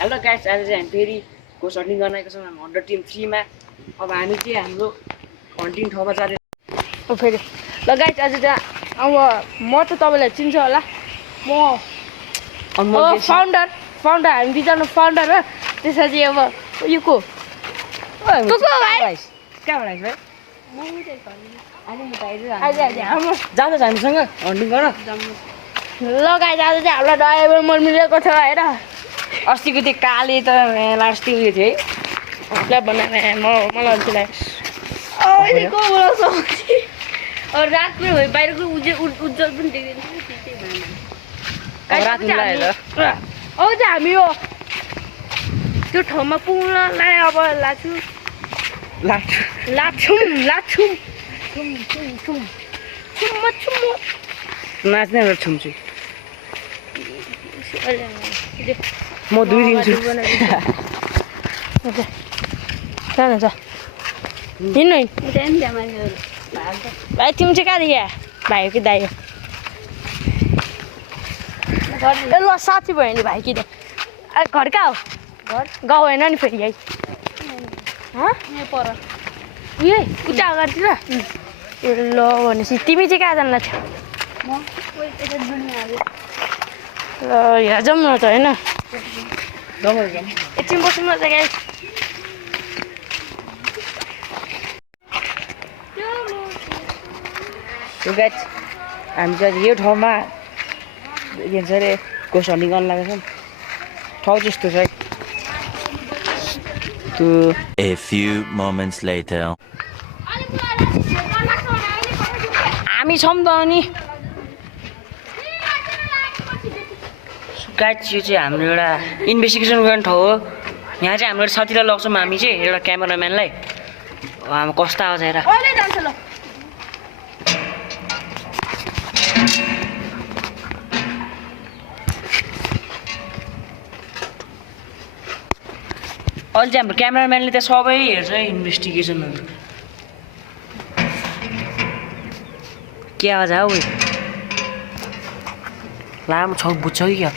Hello guys, आज चाहिँ हामी फेरि गोस्ट हन्टिङ गर्न आएको छौँ। हामी 100 टिम 3 मा। अब हामी चाहिँ हाम्रो हन्टिङ ठाउँमा जाने फेरि ल गाइस, आज चाहिँ अब म त तपाईँलाई चिन्छ होला। म फाउन्डर हामी दुईजना फाउन्डर हो। त्यसपछि अब यो को कहाँबाट भाइ जाँदैछ हामीसँग हन्टिङ गर्न। ल गाइस, आज चाहिँ हामीलाई ड्राइभर मन मिलेको छ हेर। अस्तिको त्यो काले त लास्ट उयो थियो है। ल बनाएर मलाई अल्छी रातमा भयो, बाहिरको उज्जवल पनि देख्दैन। अब चाहिँ हामी यो त्यो ठाउँमा पुग्नलाई अब नाच्ने छुम्छु म 2 दिन्छु। हिँड्नु भाइ, तिमी चाहिँ कहाँदेखि भाइ हो कि दाइ हो? ल साथी भयो नि भाइ कि त घर कहाँ हो? गाउँ होइन नि फेरि यही पर यही उता अगाडितिर। ल भनेपछि तिमी चाहिँ कहाँ जानु लाग्छ? ल यहाँ जाउँ न त होइन? एकछिन बस्नु न त गाइस। गाइस, हामी चाहिँ यो ठाउँमा के भन्छ अरे गोस्ट हन्टिङ गर्न लागेको छौँ। ठाउँ त्यस्तो छ है। A few moments later. हामी छौँ त अनि गाइस, यो चाहिँ हाम्रो एउटा इन्भेस्टिगेसन गर्ने ठाउँ हो। यहाँ चाहिँ हाम्रो साथीलाई लग्छौँ हामी चाहिँ, एउटा क्यामेराम्यानलाई। हाम्रो कस्तो आउँछ हेर। अहिले चाहिँ हाम्रो क्यामेराम्यानले त सबै हेर्छ है इन्भेस्टिगेसनहरू। के आवाज आयो उयो? लामो छ बुझ्छ कि क्या?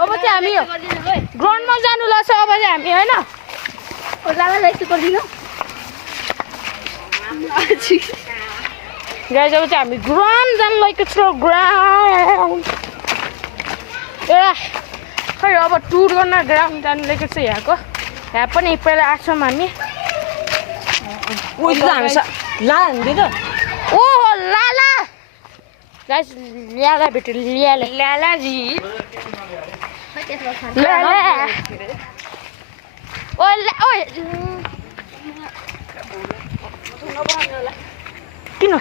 अब चाहिँ हामी ग्राउन्डमा जानु लाग्छ। अब चाहिँ हामी होइन गाइस, अब चाहिँ हामी ग्राउन्ड जानु लागेको छ। ग्राउन्ड खै अब टुर गर्न ग्राउन्ड जानु लागेको छ। यहाँको यहाँ पनि पहिला आएको छौँ हामी। ओहो लाला गाइस, ल्याला भेट्यो। ल्यालाजी किन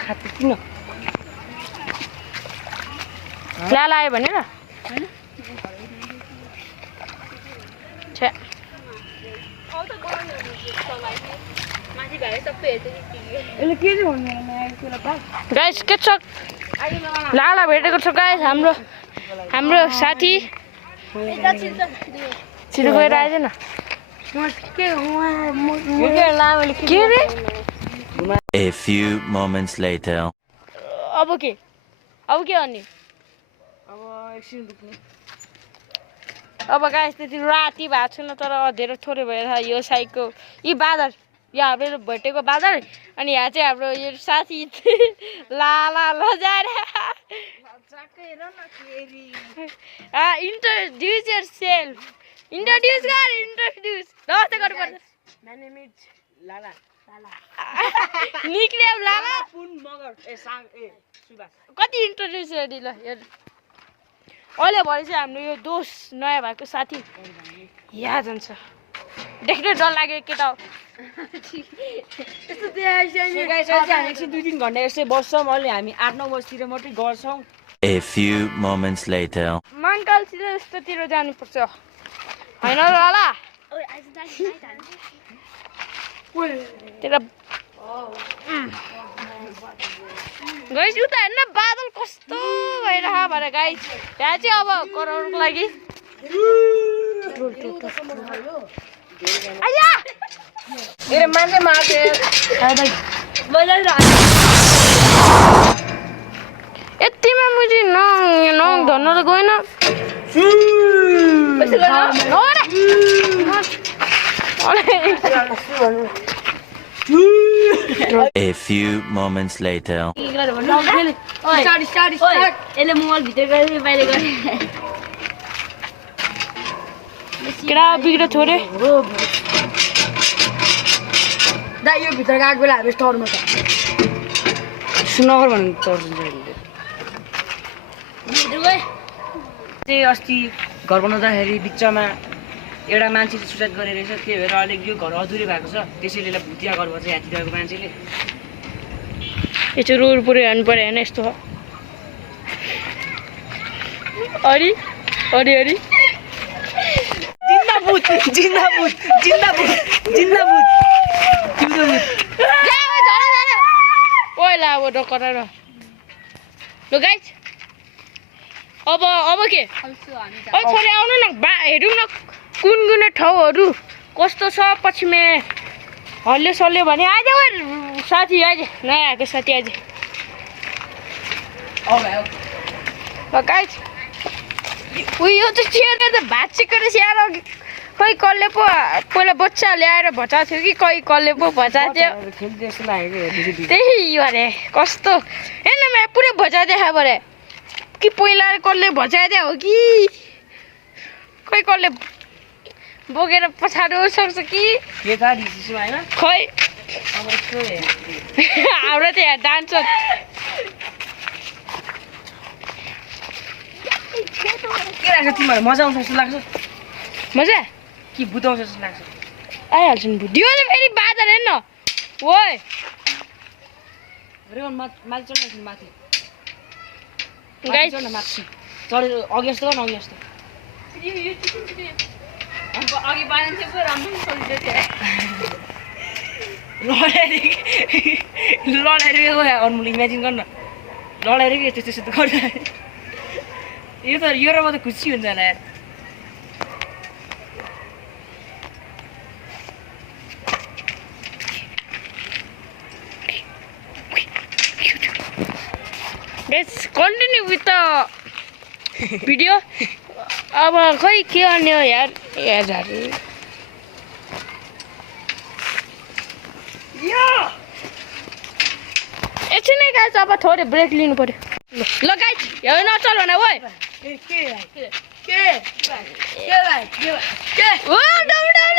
ल्याला आयो भनेर गाइस के छ? लाला भेटेको छ गाइस। हाम्रो साथी छिटो गएर आएछ न। A few moments later. अब के अनि अब गाइस त्यति राति भएको छैन, तर धेरै थोरै भएर यो साइडको यी बादल, यहाँ हाम्रो भेटेको बादल। अनि यहाँ चाहिँ हाम्रो यो साथी लाला लजाएर इन्ट्रोड्युस योरसेल्फ। इन्ट्रोड्युस नमस्ते गर्नुपर्छ। निक्ले लाला कति इन्ट्रोड्युस हेर्ने। ल अहिले भरे चाहिँ हाम्रो यो दोस्त नयाँ भएको साथी यहाँ जान्छ। देख्दै डर लाग्यो केटा हो। 2-3 घन्टा यसै बस्छौँ। अहिले हामी 8-9 बजीतिर मात्रै गर्छौँ। A few moments later. मङ्गलतिर यस्तोतिर जानुपर्छ होइन लाला? गाइस उता हेर्न बादल कस्तो भइरहेको भएर गाइस। यहाँ चाहिँ अब कराउनुको लागि मान्छे मार्थे यतिमा मुझे नङ धर्न त गएन। A few moments later. यसले मोबाइल भित्र गरे बाहिर गरे केटा बिग्र छोरे दा यो भित्र गएको बेला हामी स्टोरमा छ सुनगर भन्नु तर्सिन्छ त्यही अस्ति घर बनाउँदाखेरि बिचमा एउटा मान्छेले सुसाइड गरेर रहेछ त्यही भएर अलिक यो घर अधुरै भएको छ त्यसैले यसलाई भुतिया घर भन्छ यहाँतिर मान्छेले यो चाहिँ रोड पुरै हेर्नु पऱ्यो होइन यस्तो हो अरे अरे अरे जिन्दाबुद जिन्दाबुद जिन्दाबुद जिन्दाबुद जिन्दाबुद पहिला अब डकरा र ल गाइस अब के ओ छोरी आउनु न हेरौँ न कुन कुन ठाउँहरू कस्तो छ पछि मे हल्ले सल्ले भने आइज साथी आइज नयाँ आएको साथी आइज ल गाइस उयो त चियर त भात सिकेर स्याहार खै कसले पो पहिला बच्चा ल्याएर भचाएको थियो कि कोही कसले पो भचाएको थियो त्यही अरे कस्तो हेर्न म पुरै भचा देखा परे कि पहिला कसले भचाइदिया हो कि खै कसले बोकेर पछाडो सक्छ कि के त डिसिसमा हैन खै अब यस्तो हाम्रो त यहाँ डान्स के लाग्छ तिमीलाई मजा आउँछ जस्तो लाग्छ मजा कि बुझाउँछ जस्तो लाग्छ आइहाल्छ नि भिडियोले फेरि बाजा हेर्न ओइ रेवन माथि चढ्नु माथि गाइस चढ्न माथि चढेर अघि जस्तो गर्न अघि जस्तो अघि बाँधेको थियो पो राम्रो चलिदिएको लडेर गयो अनमोल इमेजिन गर्न लडेर गयो त्यस्तो त्यस्तो गर्दा यो त यो र म त खुसी हुन्छ होला यार Let's continue with the video. अब खै के गर्ने हो यार यारहरू एकछिन नै गाइस अब थोरै ब्रेक लिनु पर्यो ल गाइस यो नचल भने ओइ ओ डबल डबल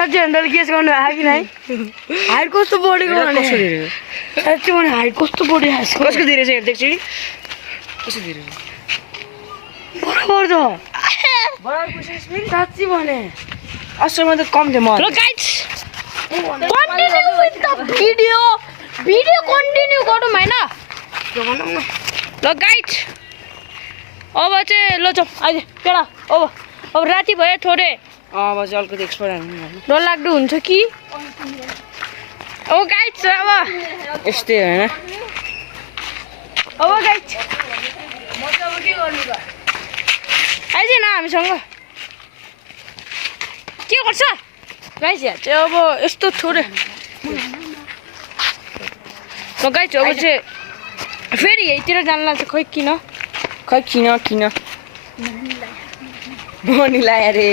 साँच्चै अन्त गेस गर्नु आयो कि नै हाइट कस्तो बढेको भने साँच्चै भने हाइट कस्तो बढी आएको कसको धेरै छ देख्छु नि कसको धेरै छ बराबर त साँच्चै भने असलमा त कम थियो म ल guys continue with the video continue गरौँ हैन ल गाइस अब चाहिँ ल जाउँ अहिले केटा अब राति भयो थोरै अब चाहिँ अलिकति एक्सपर्ट हाल्नु डरलाग्दो हुन्छ कि अब गाइस अब यस्तै होइन अब गाइस आइज न हामीसँग के गर्छ गाइस यहाँ चाहिँ अब यस्तो थोरै ल गाइस अब चाहिँ फेरि यहीँतिर जानु लाग्छ खै किन किन मनीलाई अरे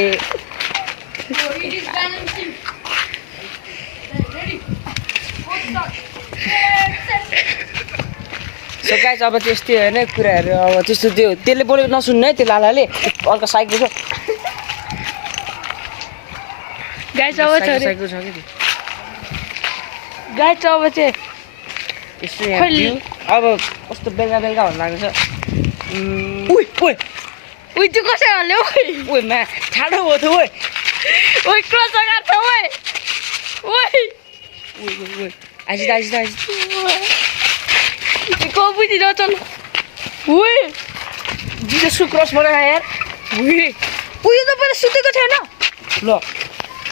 सो गाइस अब चाहिँ यस्तै होइन कुराहरू अब त्यस्तो त्यो त्यसले बोलेको नसुन्नु है त्यो लालाले अर्को साइकल छ गाइस अब चाहिँ साइकल छ कि गाइस अब चाहिँ यस्तो यहाँ view। अब कस्तो बेलुका बेलुका हुनु लागेको छ उइ त्यो कसै हाल्यो ओइ मा ठाडो भयो त ओइ ओइ क्रस लगाएको छ ओइ आइज कबुदी नचल ओइ जिजसको क्रस बनायो यार उयो त पहिला सुतेको थिएन ल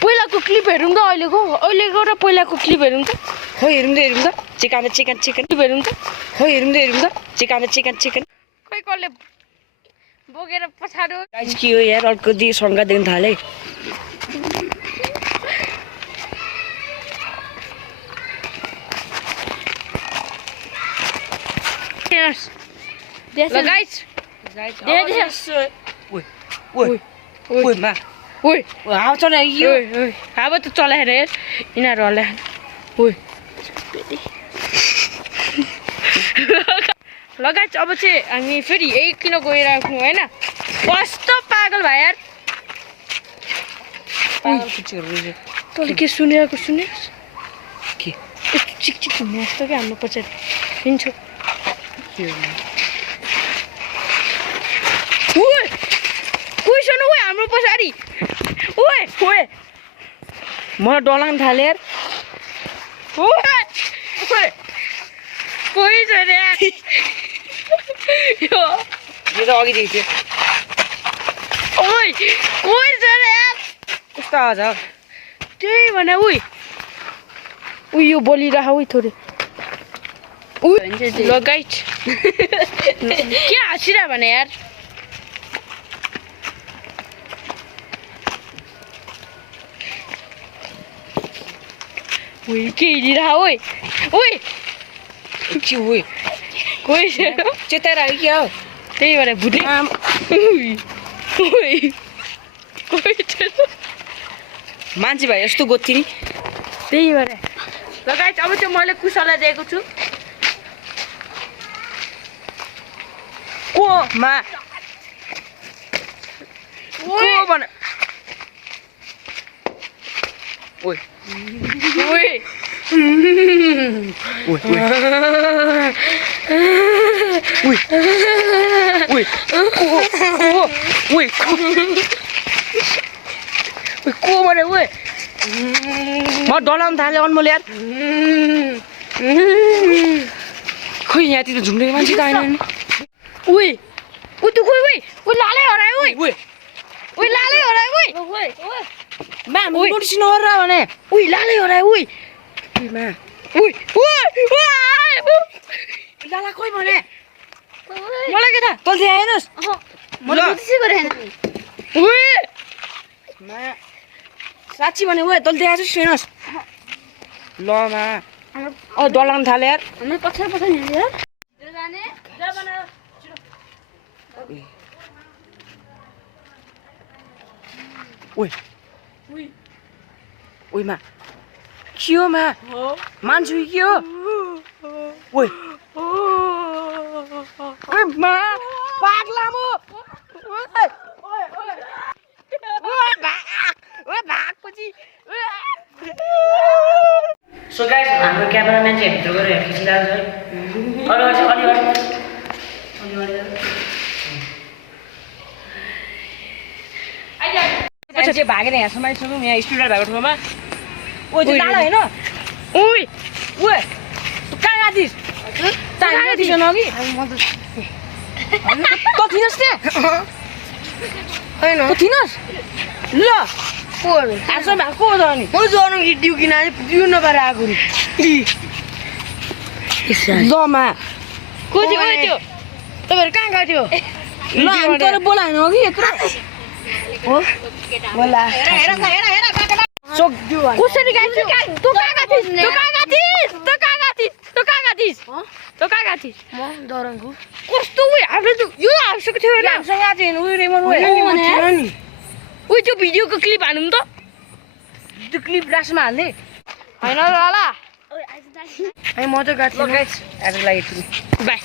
पहिलाको क्लिप हेरौँ त अहिलेको र पहिलाको क्लिप हेरौँ त खै हेरौँ त चिकन क्लिप हेरौँ त खै हेरौँ त चिकन खै कसले बोकेर पछाडो गाइस के हो यार अर्को दि शङ्का देख्न थाले हेर्नुहोस् ल गाइस हावा चलायो हावा त चलाएर हेर यिनीहरू हल्ला ओइ ल गाइस अब चाहिँ हामी फेरि यही किन गइराख्नु होइन कस्तो पागल भयो यार तँले के सुनेको सुनेस् के यस्तो चिक चिक हुने जस्तो क्या हाम्रो पछाडि हिँड्छु कोही सुन ओए हाम्रो पछाडि ओए ओए मलाई डर लाग्न थाल्यो यार ओए ओए कोही छैन यार यो यो त अघिदेखि थियो ओए कोही छैन यार कस्तो आवाज हो त्यही भने उही यो बोलिरह उही थोरै ल गाइस के हाँसिरह भने यार उही के हिँडिरह ओइ ओइ के हो कोही छैन चेताएर आयो के हो त्यही भएर भुटे कोही छैन मान्छे भाइ यस्तो गोत्थी नि त्यही भएर ल गाइस अब चाहिँ मैले कुशललाई दिएको छु को मा को भन ओइ ओइ ओइ ओइ ओइ ओइ को भने ओइ म डलाउन थालेँ अनमोल यार खोइ यहाँतिर झुम्रेको मान्छे त आएन नि उइ उ त खोइ ओइ उ लालै हरायो ओइ ओइ ओइ लालै हरायो ओइ मा नोटिस नगर भने उइ लालै हरायो ओइ मा ओइ ओइ लाला खोइ भने मलाई के थाहा तल्ती आएनस् मैले बुझिसै गरेन ओइ मा साँच्ची भने ओए तल्ती आएछस् सुनस् ल मा डलाउन थाले यार हामी पछाडि पछाडि हिँड्यो यार जाने जा बना ओइ ओइ मा के हो मा मान्छे के हो ओइ ओइ मा पागला म सो गाइस हाम्रो क्यामेराम्यान चाहिँ भित्र गएर खिचिरहेको छ चाहिँ भागेर यहाँसम्म आइसक्यौँ यहाँ स्टुडेन्ट भएको ठाउँमा ओ चाहिँ डाँडा होइन ओइ ओए कहाँ गएको थिइस् कहाँ थिएन अघि त थिइनस् त्यहाँ होइन त थिइनस् ल कोहरू आजसम्म भएको हो त अनि म जानु कि ड्यु किन ड्यु नपाएर आएको नि ल मा को थियो ओइ त्यो तपाईँहरू कहाँ गएको थियो ल हामी तर बोलाएन अघि यत्रो हो बोला सक्दियो कसरी गाइस तँ कहाँ गएको थिइस् म दरङको कस्तो उयो हामीले त यो हालिसकेको थियो होइन हामीसँग आज हेर्नु उयो रेमन उयो नि उयो त्यो भिडियोको क्लिप हानौँ त त्यो क्लिप लास्टमा हाल्ने होइन ल म त गएको ल गाइस आजको लागि बाई